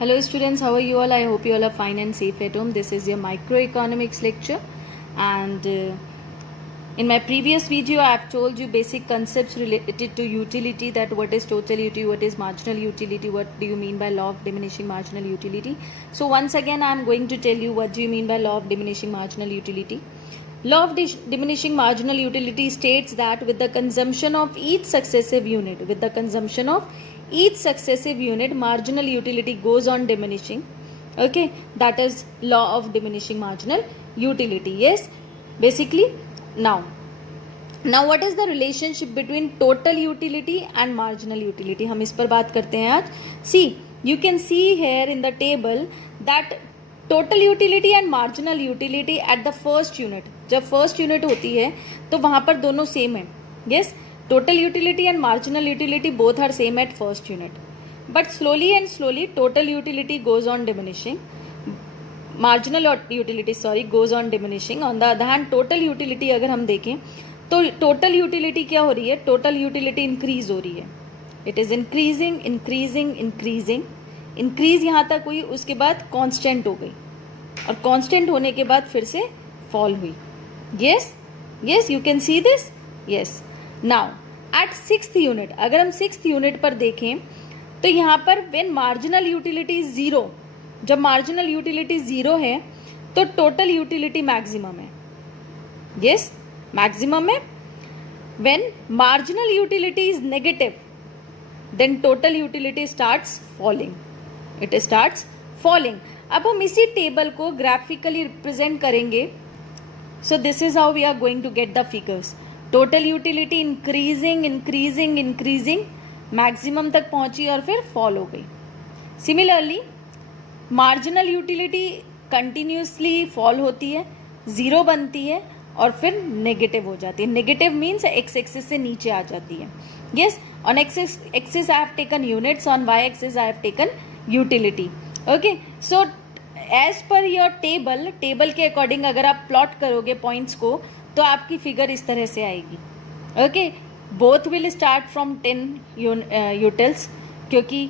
Hello students, how are you all? I hope you all are fine and safe at home. This is your microeconomics lecture, and in my previous video I have told you basic concepts related to utility, that what is total utility, what is marginal utility, what do you mean by law of diminishing marginal utility. So once again I am going to tell you what do you mean by law of diminishing marginal utility. Law of diminishing marginal utility states that with the consumption of each successive unit, marginal utility goes on diminishing. Okay, that is law of diminishing marginal utility. Yes, basically now what is the relationship between total utility and marginal utility? हम इस पर बात करते हैं आज. See, you can see here in the table that total utility and marginal utility at the first unit, जब first unit होती है तो वहां पर दोनों सेम है. Yes, total utility and marginal utility both are same at first unit, but slowly total utility goes on diminishing, marginal utility goes on diminishing. On the other hand total utility अगर हम देखें तो total utility क्या हो रही है? Total utility increase हो रही है. इट इज इंक्रीजिंग इंक्रीज यहाँ तक हुई, उसके बाद कांस्टेंट हो गई, और कांस्टेंट होने के बाद फिर से फॉल हुई. Yes, you can see this. Yes, now at sixth unit, अगर हम सिक्स्थ यूनिट पर देखें तो यहाँ पर व्हेन मार्जिनल यूटिलिटी जीरो, जब मार्जिनल यूटिलिटी जीरो है तो टोटल यूटिलिटी मैक्सिमम है. यस, मैक्सिमम है. When marginal utility is negative then total utility starts falling. It starts falling. अब हम इसी टेबल को ग्राफिकली रिप्रेजेंट करेंगे. So this is how we are going to get the figures. Total utility increasing maximum तक पहुंची और फिर fall हो गई. Similarly marginal utility continuously fall होती है, जीरो बनती है और फिर नेगेटिव हो जाती है. नेगेटिव मीन्स एक्स एक्सिस से नीचे आ जाती है. Yes, on X axis I have taken units, on Y axis I have taken utility. Okay, so as per your table के अकॉर्डिंग अगर आप प्लॉट करोगे पॉइंट्स को तो आपकी फिगर इस तरह से आएगी. Okay, both will start from 10 utils, क्योंकि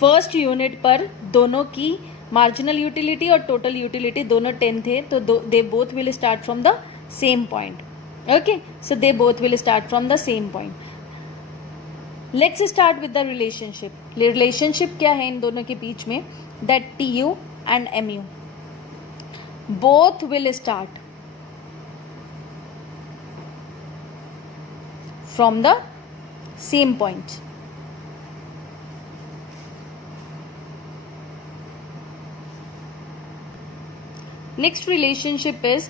फर्स्ट यूनिट पर दोनों की मार्जिनल यूटिलिटी और टोटल यूटिलिटी दोनों 10 थे, तो they both will start from the same point. Okay, so they both will start from the same point. Let's start with the relationship. Relationship क्या है इन दोनों के बीच में? That TU and MU both will start from the same point. Next relationship is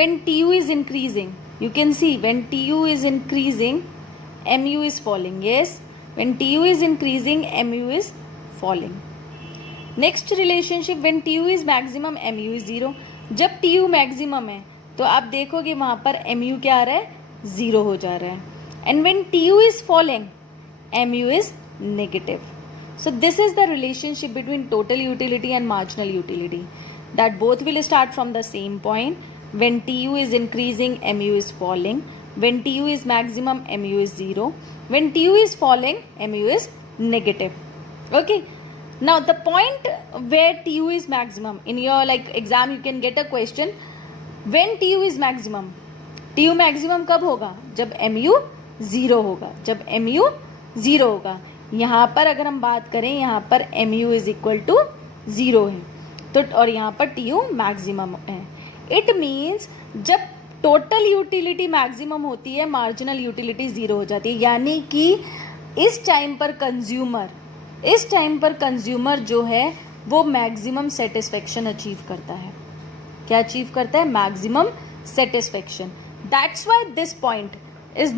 when TU is increasing. You can see when TU is increasing, MU is falling. Yes, when TU is increasing, MU is falling. Next relationship when TU is maximum, MU is zero. जब TU maximum है तो आप देखोगे वहाँ पर MU क्या आ रहा है? जीरो हो जा रहा है. And when TU is falling, MU is negative. So this is the relationship between total utility and marginal utility, that both will start from the same point. When TU is increasing, MU is falling. When TU is maximum, MU is zero. When TU is falling, MU is negative. Okay, now the point where TU is maximum, in your exam you can get a question, when TU is maximum. TU maximum कब होगा? जब MU zero होगा. जब MU zero होगा. यहाँ पर अगर हम बात करें, यहाँ पर MU is equal to zero है तो, और यहाँ पर TU मैक्सिमम है. इट मीन्स जब टोटल यूटिलिटी मैक्सिमम होती है, मार्जिनल यूटिलिटी जीरो हो जाती है. यानी कि इस टाइम पर कंज्यूमर जो है वो मैक्सिमम सेटिस्फेक्शन अचीव करता है. क्या अचीव करता है? Maximum satisfaction. That's why this point is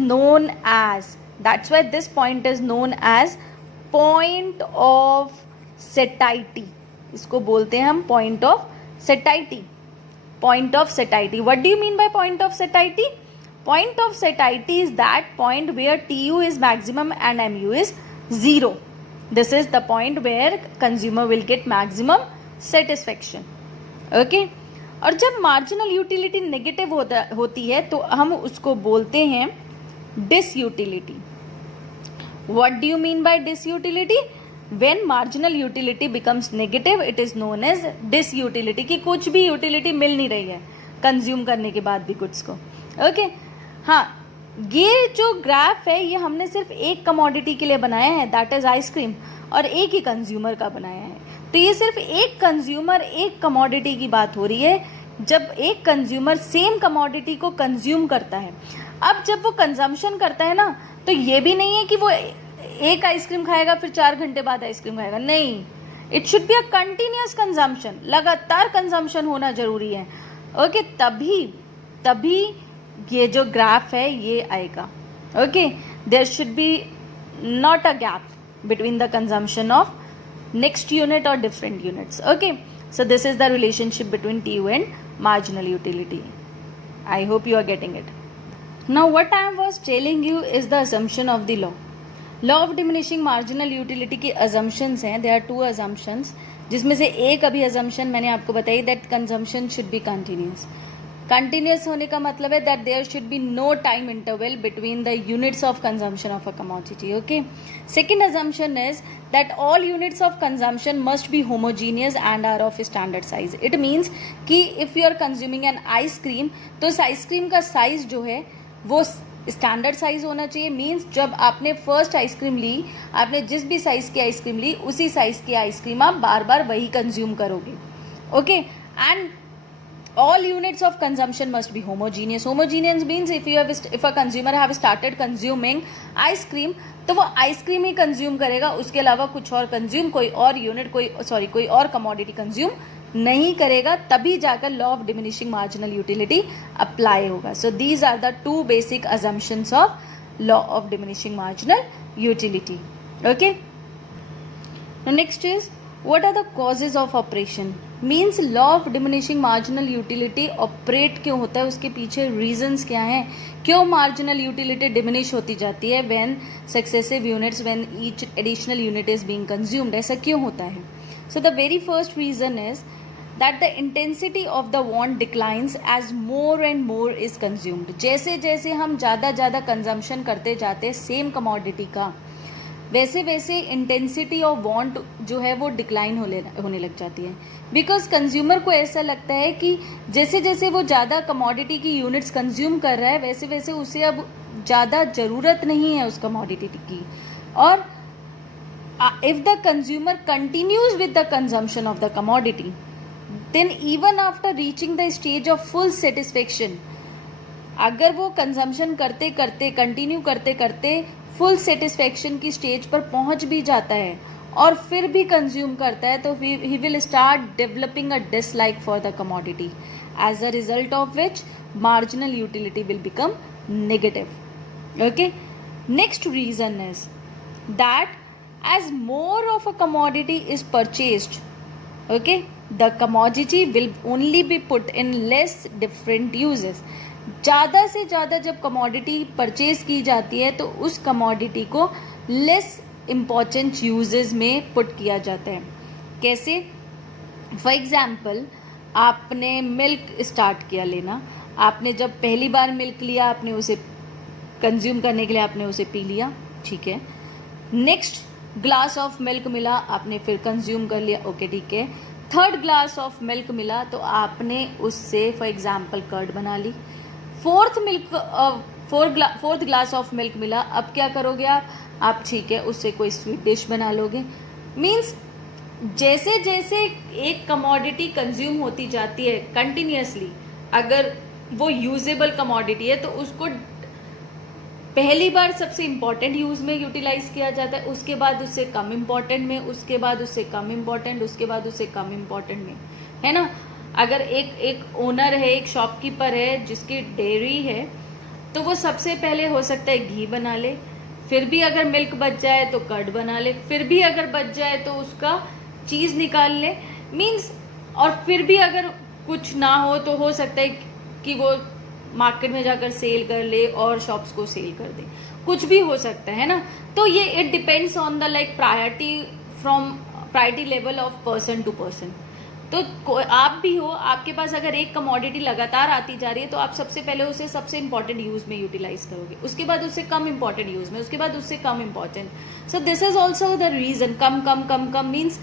known as point of satiety. इसको बोलते हैं हम point of satiety. Point of satiety. What do you mean by point of satiety? Point of satiety is that point where TU is maximum and MU is zero. This is the point where consumer will get maximum satisfaction. Okay? और जब marginal utility negative होती है तो हम उसको बोलते हैं disutility. What do you mean by disutility? When marginal utility becomes negative it is known as disutility, कि कुछ भी यूटिलिटी मिल नहीं रही है कंज्यूम करने के बाद भी कुछ को। ओके हाँ, ये जो ग्राफ है ये हमने सिर्फ एक कमोडिटी के लिए बनाया है, दैट इज आइसक्रीम, और एक ही कंज्यूमर का बनाया है। तो ये सिर्फ एक कंज्यूमर एक कमोडिटी की बात हो रही है, जब एक कंज्यूमर सेम कमोडिटी को कंज्यूम करता है। अब जब वो कंजम्पशन करता है ना, तो ये भी नहीं है कि वो एक आइसक्रीम खाएगा फिर 4 घंटे बाद आइसक्रीम खाएगा, नहीं, it should be a continuous consumption, लगातार कंजम्पशन होना जरूरी है। ओके तभी ये जो ग्राफ है ये आएगा। Okay there should be not a gap between the consumption of next unit or different units. Okay, so this is the relationship between TU and marginal utility. I hope you are getting it. Now what I was telling you is the assumption of the law of diminishing marginal utility की assumptions हैं, there are 2 assumptions, जिसमें से एक अभी assumption मैंने आपको बताई that consumption should be continuous. Continuous होने का मतलब है that there should be no time interval between the units of consumption of a commodity. Okay, second assumption is that all units of consumption must be homogeneous and are of standard size. It means कि if you are consuming an ice cream, तो उस ice cream का size जो है वो standard size होना चाहिए। Means जब आपने फर्स्ट आइसक्रीम ली, आपने जिस भी साइज की आइसक्रीम ली, उसी साइज की आइसक्रीम आप बार बार वही कंज्यूम करोगे। Okay, and all units of consumption must be homogeneous. Homogeneous means if a consumer have started consuming ice cream, तो वो आइसक्रीम ही कंज्यूम करेगा, उसके अलावा कुछ और कंज्यूम कोई और कमोडिटी कंज्यूम नहीं करेगा, तभी जाकर law of diminishing marginal utility apply होगा। So these are the 2 basic assumptions of law of diminishing marginal utility. Okay, next is what are the causes of operation? Means law of diminishing marginal utility operate क्यों होता है, उसके पीछे reasons क्या हैं, क्यों marginal utility diminish होती जाती है when successive units, when each additional unit is being consumed, ऐसा क्यों होता है? So the very first reason is that the intensity of the want declines as more and more is consumed. जैसे जैसे हम ज़्यादा कंजम्पशन करते जाते सेम कमोडिटी का, वैसे वैसे इंटेंसिटी ऑफ वांट जो है वो डिक्लाइन होने लग जाती है। बिकॉज कंज्यूमर को ऐसा लगता है कि जैसे जैसे वो ज़्यादा कमोडिटी की यूनिट्स कंज्यूम कर रहा है, वैसे वैसे उसे अब ज़्यादा ज़रूरत नहीं है उस कमोडिटी की। और if the consumer continues with the consumption of the commodity, then even after reaching the stage of full satisfaction, अगर वो कंजम्पशन करते करते कंटिन्यू करते करते फुल सेटिस्फेक्शन की स्टेज पर पहुंच भी जाता है और फिर भी कंज्यूम करता है, तो he will start developing a dislike for the commodity, as a result of which marginal utility will become negative. Okay, next reason is that as more of a commodity is purchased, okay, the commodity will only be put in less different uses. ज़्यादा से ज़्यादा जब commodity purchase की जाती है तो उस commodity को लेस इम्पॉर्टेंट यूजेस में पुट किया जाता है। कैसे? फॉर एग्जाम्पल, आपने मिल्क स्टार्ट किया लेना, आपने जब पहली बार मिल्क लिया, आपने उसे कंज्यूम करने के लिए आपने उसे पी लिया, ठीक है। नेक्स्ट ग्लास ऑफ मिल्क मिला, आपने फिर कंज्यूम कर लिया, ओके ठीक है। थर्ड ग्लास ऑफ मिल्क मिला तो आपने उससे फॉर एग्जाम्पल कर्ड बना ली। फोर्थ ग्लास ऑफ मिल्क मिला, अब क्या करोगे आप ठीक है उससे कोई स्वीट डिश बना लोगे। मीन्स जैसे जैसे एक कमोडिटी कंज्यूम होती जाती है कंटिन्यूसली, अगर वो यूजेबल कमोडिटी है तो उसको पहली बार सबसे इम्पॉर्टेंट यूज में यूटिलाइज किया जाता है, उसके बाद उससे कम इम्पॉर्टेंट में, उसके बाद उससे कम इम्पॉर्टेंट, उसके बाद उससे कम इम्पॉर्टेंट में, है ना। अगर एक ओनर है, एक शॉपकीपर है जिसकी डेयरी है, तो वो सबसे पहले हो सकता है घी बना ले, फिर भी अगर मिल्क बच जाए तो कर्ड बना ले, फिर भी अगर बच जाए तो उसका चीज़ निकाल ले। मीन्स और फिर भी अगर कुछ ना हो तो हो सकता है कि वो मार्केट में जाकर सेल कर ले और शॉप्स को सेल कर दे, कुछ भी हो सकता है ना। तो ये it depends on the like priority level of person to person. तो आप भी हो, आपके पास अगर एक कमोडिटी लगातार आती जा रही है तो आप सबसे पहले उसे सबसे इंपॉर्टेंट यूज में यूटिलाइज करोगे, उसके बाद उससे कम इंपॉर्टेंट यूज में, उसके बाद उससे कम important. So this is also the reason. कम कम कम कम means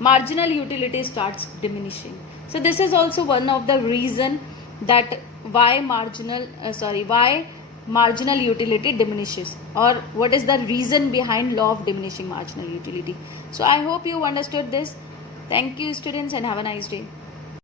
marginal utility starts diminishing. So this is also one of the reason that why marginal utility diminishes, or what is the reason behind law of diminishing marginal utility. So I hope you understood this. Thank you students and have a nice day.